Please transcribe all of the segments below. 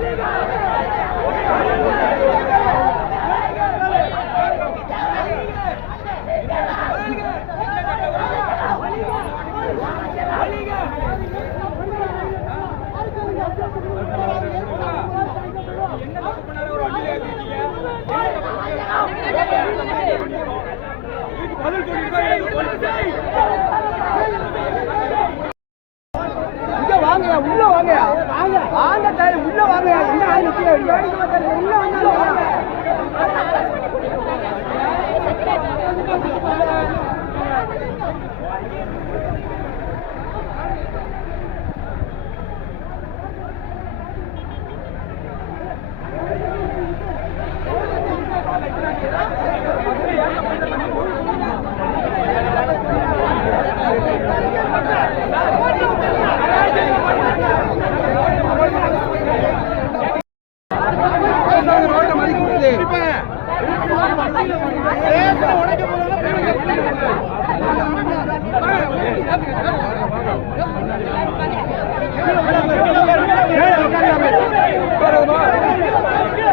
¡Taliban! என்ன ஆள் நிக்கிற உள்ள வந்தாலும் வாங்க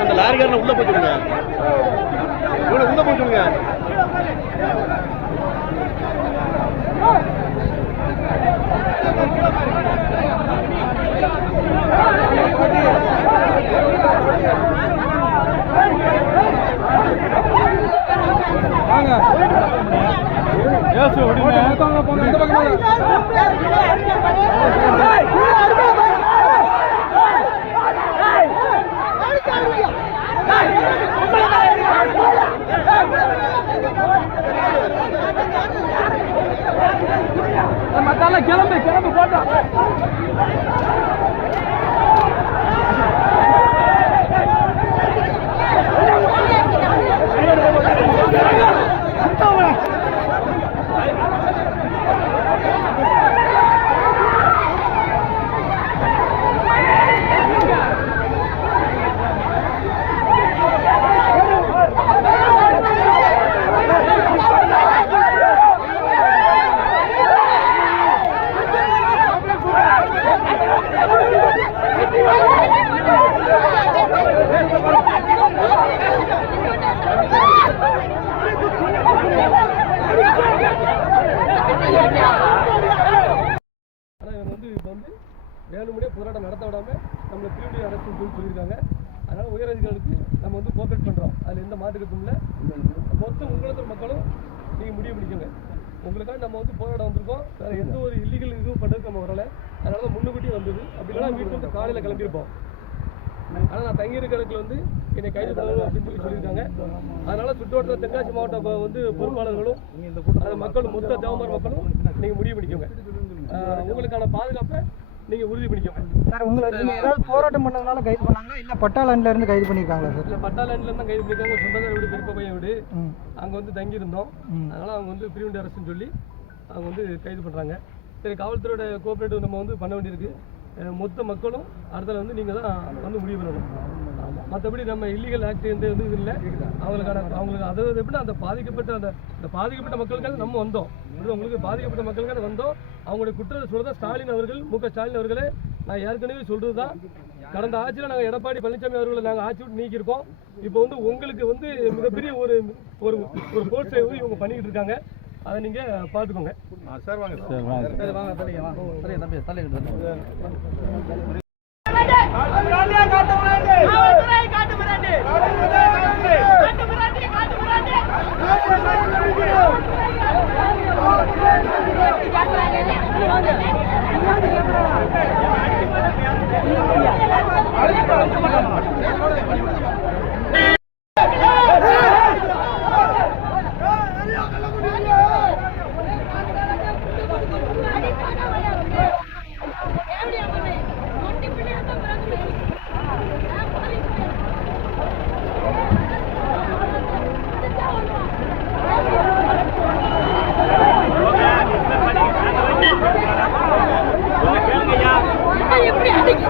அந்த லாரிக்காரனை உள்ள போச்சுடுங்க இவனை உள்ள போச்சுடுங்க மத்தால கிளம்பு கிளம்பு போட்டோம் இல்லாமல் நம்மளை திருடி அரசு சொல்லியிருக்காங்க. அதனால உயரதிகாரிகளுக்கு நம்ம வந்து கோஆப்ரேட் பண்ணுறோம் அதில் எந்த மாட்டுக்கட்டும் இல்லை. மொத்த உங்களது மக்களும் நீங்கள் முடிவு பிடிக்கங்க உங்களுக்காக நம்ம வந்து போராட வந்திருக்கோம். வேறு எந்த ஒரு இல்லீகல் இதுவும் பண்ணுறதுக்கு நம்ம வரல. அதனால தான் முன்னுக்கூட்டி வந்தது. அப்படி இல்லைனா வீட்டு வந்து காலையில் கிளம்பியிருப்போம். ஆனால் நான் தங்கியிருக்கிறதுக்கு வந்து என்னை கைது பண்ணணும் அப்படின்னு சொல்லி சொல்லியிருக்காங்க. அதனால சுற்றுவட்டத்தில் தென்காசி மாவட்ட வந்து பொறுப்பாளர்களும் அது மக்களும் மொத்த தேவமார் மக்களும் நீங்கள் முடிவு பண்ணிக்கோங்க. உங்களுக்கான பாதுகாப்பை நீங்கள் உறுதி பண்ணிக்கோங்க. சார் உங்களை ஏதாவது போராட்டம் பண்ணதுனால கைது பண்ணாங்களா? இல்ல பட்டாளன்ல இருந்து கைது பண்ணிருக்காங்களா சார்? இல்லை பட்டாளன்ல தான் கைது பண்ணிருக்காங்க ஒரு சொந்தக்கார வீடு பெரியப்பா பையன் வீடு. அங்கே வந்து தங்கியிருந்தோம். அதனால் அவங்க வந்து பிரிவெண்ட் அரசுன்னு சொல்லி அவங்க வந்து கைது பண்ணுறாங்க சரி காவல்துறையோட கோஆப்ரேட்டிவ் நம்ம வந்து பண்ண வேண்டியிருக்கு. மொத்த மக்களும் அடுத்தல வந்து நீங்கள் தான் வந்து முடிவு பண்ணணும். மற்றபடி நம்ம இல்லீகல் ஆக்ட் எந்த இது இல்லை. அவங்களுக்கான அவங்களுக்கு அதாவது எப்படின்னா அந்த பாதிக்கப்பட்ட அந்த அந்த பாதிக்கப்பட்ட மக்களுக்காக நம்ம வந்தோம்? உங்களுக்கு பாதிக்கப்பட்ட மக்களுக்காக வந்தோம். அவங்களுடைய குற்றத்தை சொல்றதா ஸ்டாலின் அவர்கள் மு ஸ்டாலின் அவர்களே. நான் ஏற்கனவே சொல்றது தான் கடந்த ஆட்சியில் நாங்கள் எடப்பாடி பழனிசாமி அவர்களை நாங்கள் ஆட்சி விட்டு நீக்கியிருக்கோம். இப்போ வந்து உங்களுக்கு வந்து மிகப்பெரிய ஒரு ஒரு ஒரு போர்ட்ஸை வந்து இவங்க பண்ணிக்கிட்டு இருக்காங்க. அதை நீங்கள் பார்த்துக்கோங்க. சார் வாங்க சார். சரி வாங்க. தலைங்க வாங்க தம்பி தலைங்க காவல்துறை காட்டு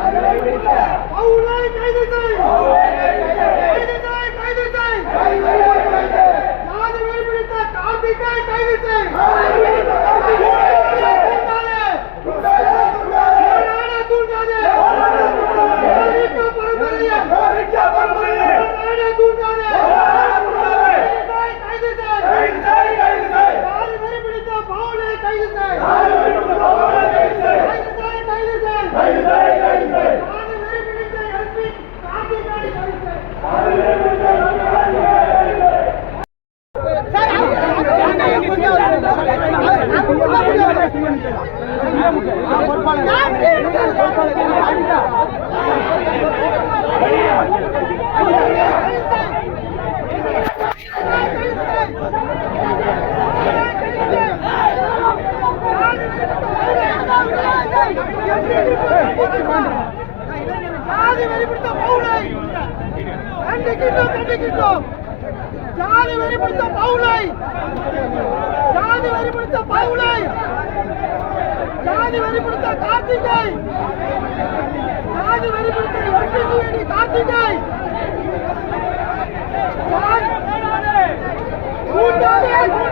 பவுலை கைது செய் கைது செய் கைது செய் ஜாதி வெறி பிடித்த கார்த்திகை கைது செய் தூண்டாதே. தூண்டாதே. தூண்டாதே. பரம்பரையே. தூண்டாதே. கைது செய், கைது செய். ஜாதி வெறி பிடித்த பவுலை கைது செய் கைது செய், கைது செய். ஜாதி வெறி பிடித்த எம்பி கார்த்திகை கைது வெளிப்படுத்த போகலை கண்டிக்கின்றோம் கண்டிக்கின்றோம். ஜாதி வெறிபிடித்த பவுலை. ஜாதி வெறிபிடித்த பவுலை. ஜாதி வெறிபிடித்த கார்த்திகை. ஜாதி வெறிபிடித்த எம்பிசிஐடி கார்த்திகை. ஜாதி- கூட்டாளி